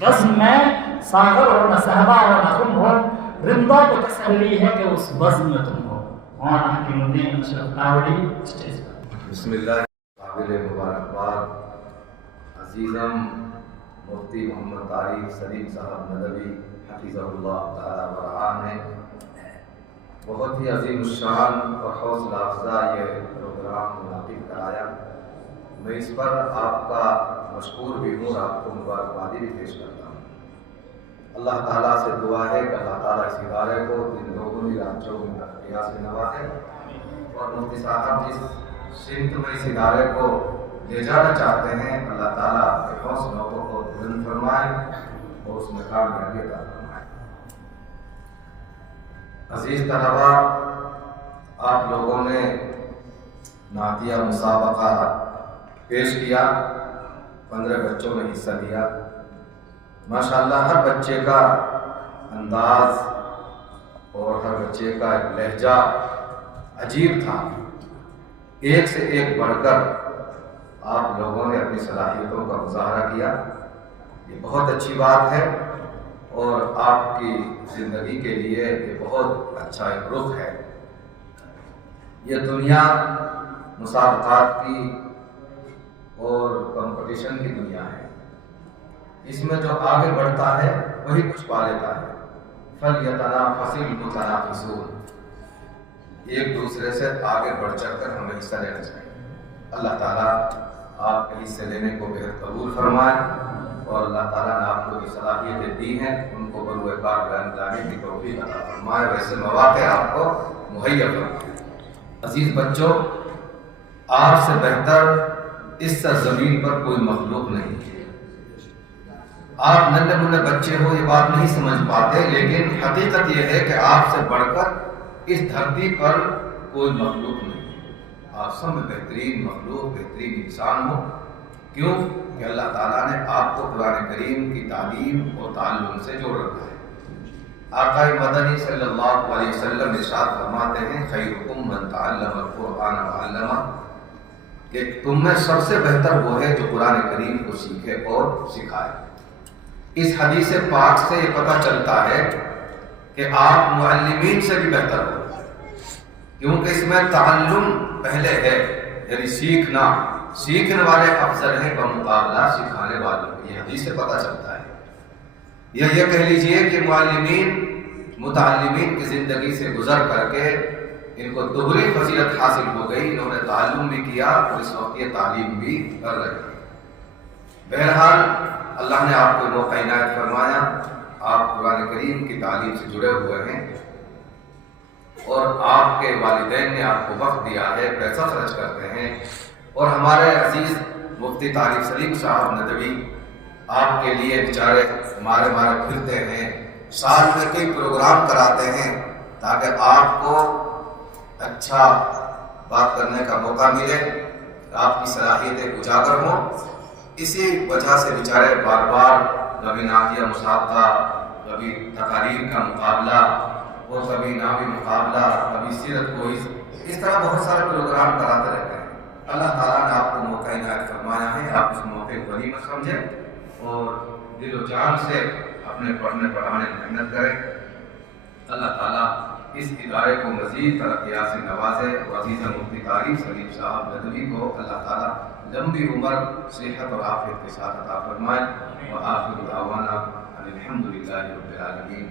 بزم میں ساغر ہو نہ صحبا ہو نہ خم ہو، رندوں کو تسلی ہے کہ اس بزم میں تم ہو۔ مولانا حکیم الدین اشرف ناوڑی اسٹیج پر۔ بسم اللہ۔ قابل مبارکباد عزیزم مفتی محمد طارق سلیم صاحب ندوی حفظہ اللہ تعالیٰ برآں نے بہت ہی عظیم الشان اور حوصلہ افزا یہ پروگرام منعقد کرایا۔ میں اس پر آپ کا مشکور بھی ہوں، آپ کو مبارکبادی بھی پیش کرتا ہوں۔ اللہ تعالیٰ سے دعا ہے کہ اللہ تعالیٰ اس ادارے کو دن دوگنی رات چوگنی ترقیات سے نوازے، اور مفتی صاحب جس سمت میں اس ادارے کو لے جانا چاہتے ہیں اللہ تعالیٰ کے حوصلوں کو بلند فرمائے اور اس میں کامیابی عطا فرمائے۔ عزیز طلباء، آپ لوگوں نے نعتیہ مسابقہ پیش کیا، 15 بچوں نے حصہ لیا۔ ماشاءاللہ ہر بچے کا انداز اور ہر بچے کا ایک لہجہ عجیب تھا، ایک سے ایک بڑھ کر آپ لوگوں نے اپنی صلاحیتوں کا مظاہرہ کیا، یہ بہت اچھی بات ہے، اور آپ کی زندگی کے لیے یہ بہت اچھا ایک رخ ہے۔ یہ دنیا مسابقات کی اور کمپٹیشن کی دنیا ہے، اس میں جو آگے بڑھتا ہے وہی کچھ پا لیتا ہے۔ فَلْيَتَنَافَسِ الْمُتَنَافِسُونَ، ایک دوسرے سے آگے بڑھ چڑھ کر ہمیں حصہ لینا چاہیے۔ اللہ تعالیٰ آپ کے حصے لینے کو بہت قبول فرمائے، اور اللہ تعالیٰ نے آپ کو جو صلاحیتیں دی ہیں ان کو بروئے کار بیان لانے کی توفیق عطا فرمائے، ویسے مواقع آپ کو مہیا فرمائے۔ عزیز بچوں، آپ سے بہتر اس سرزمین پر کوئی مخلوق نہیں ہے۔ آپ ننھے منھے بچے ہو یہ بات نہیں سمجھ پاتے، لیکن حقیقت یہ ہے کہ آپ سے بڑھ کر اس دھرتی پر کوئی مخلوق نہیں ہے۔ آپ سب میں بہترین مخلوق، بہترین انسان ہو۔ کیوں کہ اللہ تعالیٰ نے آپ کو قرآن کریم کی تعلیم اور تعلم سے جوڑ رکھا ہے۔ آقا مدنی صلی اللہ علیہ وسلم ارشاد فرماتے ہیں خیرکم من تعلم القرآن وعلمہ، کہ تم میں سب سے بہتر وہ ہے جو قرآن کریم کو سیکھے اور سکھائے۔ اس حدیث پاک سے یہ پتہ چلتا ہے کہ آپ معلمین سے بھی بہتر ہو، کیونکہ اس میں تعلم پہلے ہے، یعنی سیکھنے والے افضل ہیں بمقابلہ سکھانے والوں، یہ حدیث سے پتہ چلتا ہے۔ یہ کہہ لیجئے کہ معلمین متعلمین کی زندگی سے گزر کر کے ان کو دوہری فضیلت حاصل ہو گئی، انہوں نے تعلم بھی کیا اور اس وقت یہ تعلیم بھی کر رہے ہیں۔ بہرحال اللہ نے آپ کو موقع عنایت فرمایا، آپ قرآن کریم کی تعلیم سے جڑے ہوئے ہیں، اور آپ کے والدین نے آپ کو وقت دیا ہے، پیسہ خرچ کرتے ہیں، اور ہمارے عزیز مفتی طارق سلیم صاحب ندوی آپ کے لیے بیچارے مارے پھرتے ہیں، سال میں کئی پروگرام کراتے ہیں تاکہ آپ کو اچھا بات کرنے کا موقع ملے، آپ کی صلاحیتیں اجاگر ہوں۔ اسی وجہ سے بیچارے بار بار کبھی نعتیہ مسابقہ، کبھی تقاریر کا مقابلہ، اور کبھی نامی مقابلہ، کبھی سیرت کوئز، اس طرح بہت سارے پروگرام کراتے رہتے ہیں۔ اللہ تعالیٰ نے آپ کو موقع عنایت فرمایا ہے، آپ اس موقع کو غنیمت سمجھیں اور دل و جان سے اپنے پڑھنے پڑھانے میں محنت کریں۔ اللہ تعالیٰ اس ادارے کو مزید ترقیات سے نوازے، اور عزیز مفتی طارق سلیم صاحب ندوی کو اللہ تعالیٰ لمبی عمر، صحت اور عافیت کے ساتھ عطا فرمائے۔ وآخر دعوانا ان الحمد للہ رب العالمین۔